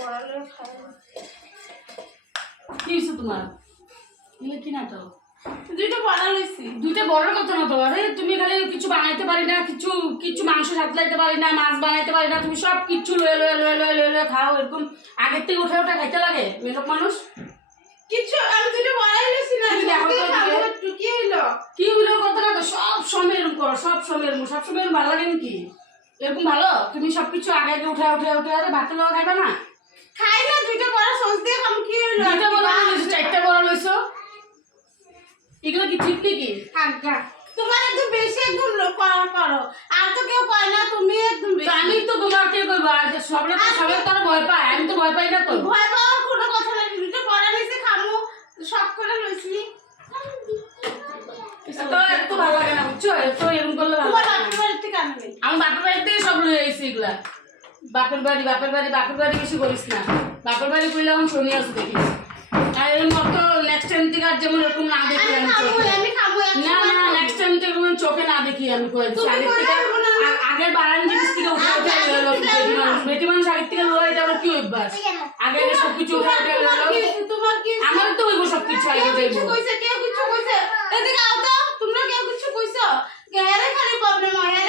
কি হয়েছে তোমার? কি না তো দুইটা বড় লইছি। দুইটা বড় কথা না তো। আরে তুমি খালি কিছু বানাইতে পারি না, কিছু কিছু মাংস সাতলাইতে পারি না, মাছ বানাইতে পারি না, তুমি সব কিছু লয়ে লয়ে লয়ে লয়ে লয়ে লয়ে খাও। এরকম আগের থেকে উঠে উঠে খাইতে লাগে মেয়েলোক মানুষ। কিছু আমি দুইটা বড় লইছি না। কি হইলো? কি হইলো কথা না তো। সব সময় এরকম করো, সব সময় এরকম, সব সময় এরকম ভালো লাগে নাকি? এরকম ভালো তুমি সবকিছু আগে আগে উঠে উঠে উঠে আরে ভাতের লগা খাইবা না? খাই না দুইটা বড় সস দিয়ে খাম। কি হইলো? দুইটা বড় লইছো, চারটা বড় লইছো, এগুলো কি ঠিক নাকি? আজ্ঞা তোমার একটু বেশি একদম করো। আর তো কেউ কয় না, তুমি একদম বেশি। আমি তো তোমাকে বলবো আর সবাই তো সবাই তারা ভয় পায়, আমি তো ভয় পাই না তো। ভয় পাওয়ার কোনো কথা নাই। দুইটা বড় লইছি খামু, সব করে লইছি। তো একটু ভালো লাগে না বুঝছো? তো এরকম করলে ভালো তোমার লাগে না। বাপের বাড়ি থেকে আনবে। আমি বাপের বাড়ি থেকে সব লয়ে আইছি এগুলা। বাপের বাড়ি বাপের বাড়ি বাপের বাড়ি বেশি করিস না। বাপের বাড়ি কইলে এখন শুনি আসো দেখিস। আর এরকম মতো নেক্সট টাইম থেকে আর যেমন এরকম না দেখি আমি আমি খামু, চোখে। আমি খামু। না না নেক্সট টাইম থেকে এরকম চোখে না দেখি আমি কই দিচ্ছি। তুমি আগের কইলে থেকে হইবো না। আগের বাড়ান জিনিস থেকে উঠে উঠে লয়ে লো বেটি মানুষ। বেটি মানুষ আগের থেকে লয়ে এটা আবার কি অভ্যাস? আগে আগে সব কিছু উঠে উঠে লয়ে লো। তোমার কি আমার তো হইব সব কিছু আগে কেউ কিছু যাইব। কইছে, কেউ কিছু কইছে। এদিকে আও তো, তোমরা কেউ কিছু কইছো? গেরে খালি প্রবলেম হয়।